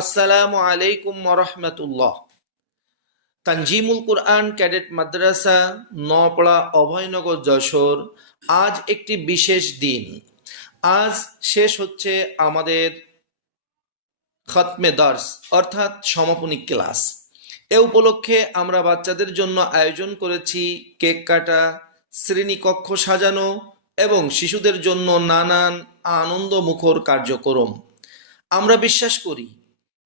আসসালামু আলাইকুম ওরহমতুল্লাহ। তানজিমুল কুরআন ক্যাডেট মাদ্রাসা নওপাড়া অভয়নগর যশোর। আজ একটি বিশেষ দিন। আজ শেষ হচ্ছে আমাদের খতমে দর্স অর্থাৎ সমাপনী ক্লাস। এ উপলক্ষে আমরা বাচ্চাদের জন্য আয়োজন করেছি কেক কাটা, শ্রেণীকক্ষ সাজানো এবং শিশুদের জন্য নানান আনন্দমুখর কার্যক্রম। আমরা বিশ্বাস করি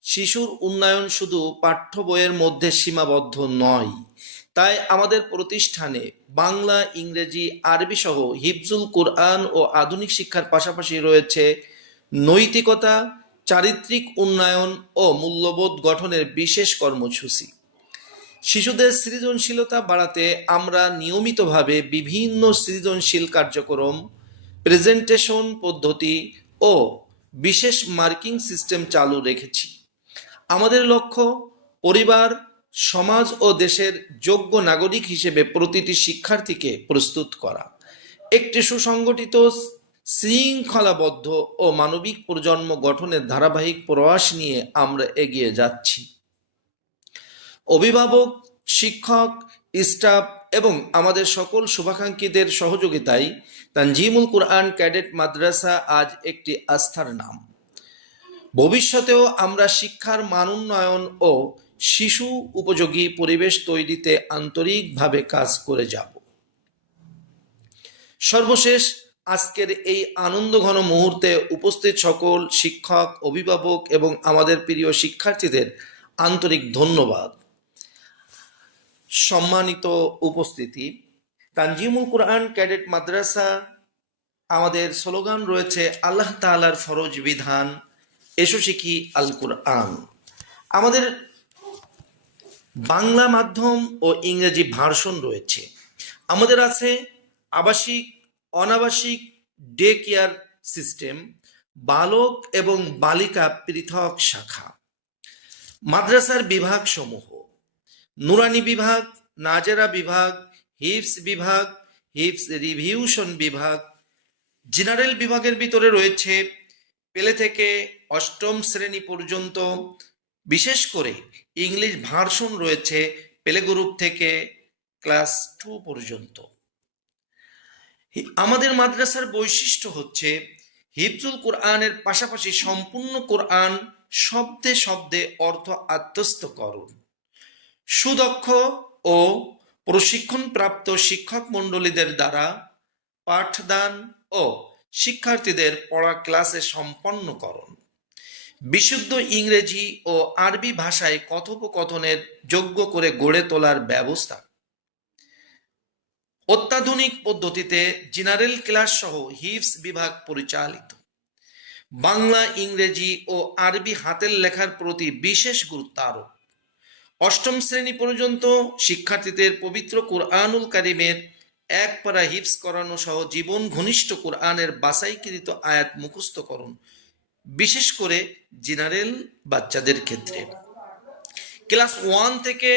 শিশুর উন্নয়ন শুধু পাঠ্য বইয়ের মধ্যে সীমাবদ্ধ নয়। তাই আমাদের প্রতিষ্ঠানে বাংলা, ইংরেজি, আরবি সহ হিফজুল কুরআন ও আধুনিক শিক্ষার পাশাপাশি রয়েছে নৈতিকতা, চারিত্রিক উন্নয়ন ও মূল্যবোধ গঠনের বিশেষ কর্মসূচি। শিশুদের সৃজনশীলতা বাড়াতে আমরা নিয়মিতভাবে বিভিন্ন সৃজনশীল কার্যক্রম, প্রেজেন্টেশন পদ্ধতি ও বিশেষ মার্কিং সিস্টেম চালু রেখেছি। আমাদের লক্ষ্য পরিবার, সমাজ ও দেশের যোগ্য নাগরিক হিসেবে প্রতিটি শিক্ষার্থীকে প্রস্তুত করা। একটি সুসংগঠিত, শৃঙ্খলাবদ্ধ ও মানবিক প্রজন্ম গঠনের ধারাবাহিক প্রয়াস নিয়ে আমরা এগিয়ে যাচ্ছি। অভিভাবক, শিক্ষক, স্টাফ এবং আমাদের সকল শুভাকাঙ্ক্ষীদের সহযোগিতায় তানজিমুল কুরআন ক্যাডেট মাদ্রাসা আজ একটি আস্থার নাম। ভবিষ্যতেও আমরা শিক্ষার মানোন্নয়ন ও শিশু উপযোগী পরিবেশ তৈরিতে আন্তরিকভাবে কাজ করে যাব। সর্বশেষ, আজকের এই আনন্দঘন মুহূর্তে উপস্থিত সকল শিক্ষক, অভিভাবক এবং আমাদের প্রিয় শিক্ষার্থীদের আন্তরিক ধন্যবাদ। সম্মানিত উপস্থিতি, তানজিমুল কুরআন ক্যাডেট মাদ্রাসা আমাদের স্লোগান রয়েছে আল্লাহ তাআলার ফরজ বিধান, এসো শিখি আল কুরআন। আমাদের বাংলা মাধ্যম ও ইংরেজি ভার্সন রয়েছে। আমাদের আছে আবাসিক, অনাবাসিক, ডে কেয়ার সিস্টেম, বালক এবং বালিকা পৃথক শাখা। মাদ্রাসার বিভাগ সমূহ: নুরানি বিভাগ, নাজেরা বিভাগ, হিফস বিভাগ, হিফস রিভিউশন বিভাগ। জেনারেল বিভাগের ভিতরে রয়েছে প্লে থেকে অষ্টম শ্রেণী পর্যন্ত। বিশেষ করে ইংলিশ ভার্সন রয়েছে প্লে গ্রুপ থেকে ক্লাস 2 পর্যন্ত। আমাদের মাদ্রাসার বৈশিষ্ট্য হচ্ছে হিফজুল কোরআনের পাশাপাশি সম্পূর্ণ কোরআন শব্দে শব্দে অর্থ আত্মস্থকরণ। সুদক্ষ ও প্রশিক্ষণপ্রাপ্ত শিক্ষক মণ্ডলীদের দ্বারা পাঠদান ও শিক্ষার্থীদের পড়া ক্লাসে সম্পন্নকরণ। বিশুদ্ধ ইংরেজি ও আরবি ভাষায় কথোপকথনের যোগ্য করে গড়ে তোলার ব্যবস্থা। অত্যাধুনিক পদ্ধতিতে জেনারেল ক্লাস সহ হিফস বিভাগ পরিচালিত। বাংলা, ইংরেজি ও আরবি হাতের লেখার প্রতি বিশেষ গুরুত্ব আরোপ। অষ্টম শ্রেণী পর্যন্ত শিক্ষার্থীদের পবিত্র কুরআনুল কারীমের এক পারা হিফস করানো সহ জীবন ঘনিষ্ঠ কুরআনের বাছাইকৃত আয়াত মুখস্থকরণ, বিশেষ করে জেনারেল বাচ্চাদের ক্ষেত্রে। ক্লাস 1 থেকে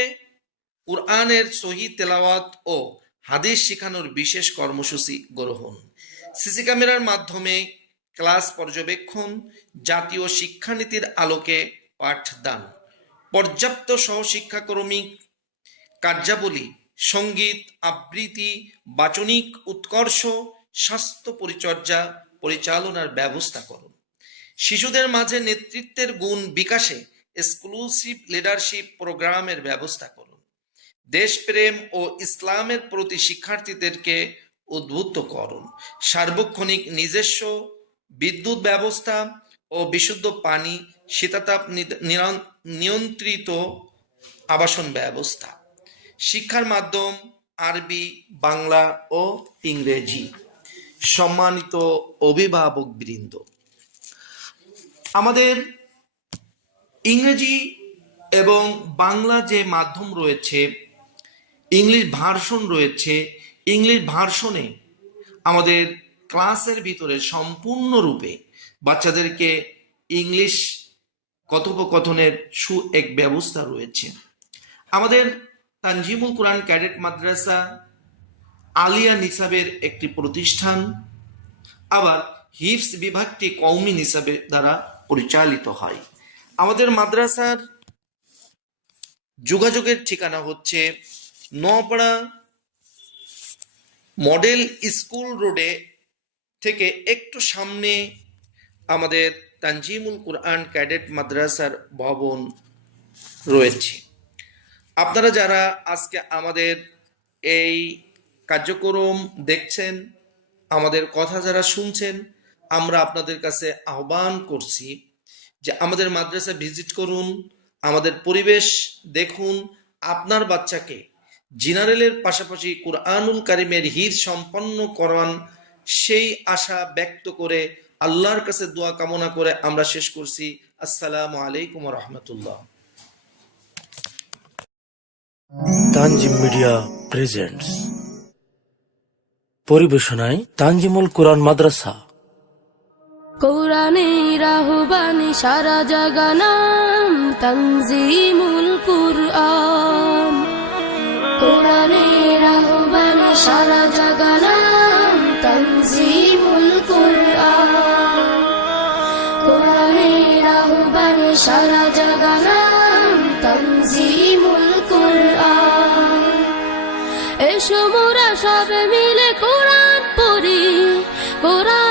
কুরআনের সহি তেলাওয়াত ও হাদিস শেখানোর বিশেষ কর্মসূচি গ্রহণ। সিসি ক্যামেরার মাধ্যমে ক্লাস পর্যবেক্ষণ, জাতীয় শিক্ষানীতির আলোকে পাঠদান, পর্যাপ্ত সহশিক্ষাকর্মী কার্যাবলী, সঙ্গীত, আবৃত্তি, বাচনিক উৎকর্ষ, স্বাস্থ্য পরিচর্যা পরিচালনার ব্যবস্থা করুন। শিশুদের মাঝে নেতৃত্বের গুণ বিকাশে এক্সক্লুসিভ লিডারশিপ প্রোগ্রামের ব্যবস্থা করুন। দেশপ্রেম ও ইসলামের প্রতি শিক্ষার্থীদেরকে উদ্বুদ্ধ করুন। সার্বক্ষণিক নিজস্ব বিদ্যুৎ ব্যবস্থা ও বিশুদ্ধ পানি, শীতাতাপ নিয়ন্ত্রিত আবাসন ব্যবস্থা। শিক্ষার মাধ্যম আরবি, বাংলা ও ইংরেজি। সম্মানিত অভিভাবক বৃন্দ, আমাদের ইংরেজি এবং বাংলা যে মাধ্যম রয়েছে, ইংলিশ ভার্সন রয়েছে। ইংলিশ ভার্সনে আমাদের ক্লাসের ভিতরে সম্পূর্ণরূপে বাচ্চাদেরকে ইংলিশ কথোপকথনের এক ব্যবস্থা রয়েছে। আমাদের তানজিমুল কুরআন ক্যাডেট মাদ্রাসা আলিয়া নিসাবের একটি প্রতিষ্ঠান, আবার হিফস বিভাগটি কওমি নিসাবের দ্বারা পরিচালিত হয়। আমাদের মাদ্রাসার যোগাযোগের ঠিকানা হচ্ছে নোয়াপাড়া মডেল স্কুল রোডে থেকে একটু সামনে আমাদের তানজিমুল কুরআন ক্যাডেট মাদ্রাসার ভবন রয়েছে। আপনারা যারা আজকে আমাদের এই কার্যক্রম দেখছেন, আমাদের কথা যারা শুনছেন, আমরা আপনাদের কাছে আহ্বান করছি যে আমাদের মাদ্রাসা ভিজিট করুন, আমাদের পরিবেশ দেখুন, আপনার বাচ্চাকে জেনারেলের পাশাপাশি কুরআনুল কারিমের হিফজ সম্পন্ন করান, সেই আশা ব্যক্ত করে আল্লাহর কাছে দোয়া কামনা করে আমরা শেষ করছি। আসসালামু আলাইকুম ওয়া রাহমাতুল্লাহ। তানজিম মিডিয়া প্রেজেন্টস পরিবেশনায় তানজিমুল কুরআন মাদ্রাসা। কোরআনের আহ্বানে সারা জাগানাম তানজিমুল কুরআন। কোরআনের আহ্বানে সারা জাগানাম তানজিমুল কুরআন। কোরআনের আহ্বানে সারা জাগানাম তানজিমুল কুরআন। এসো মোরা সবে মিলে কোরআন পড়ি, কোরআন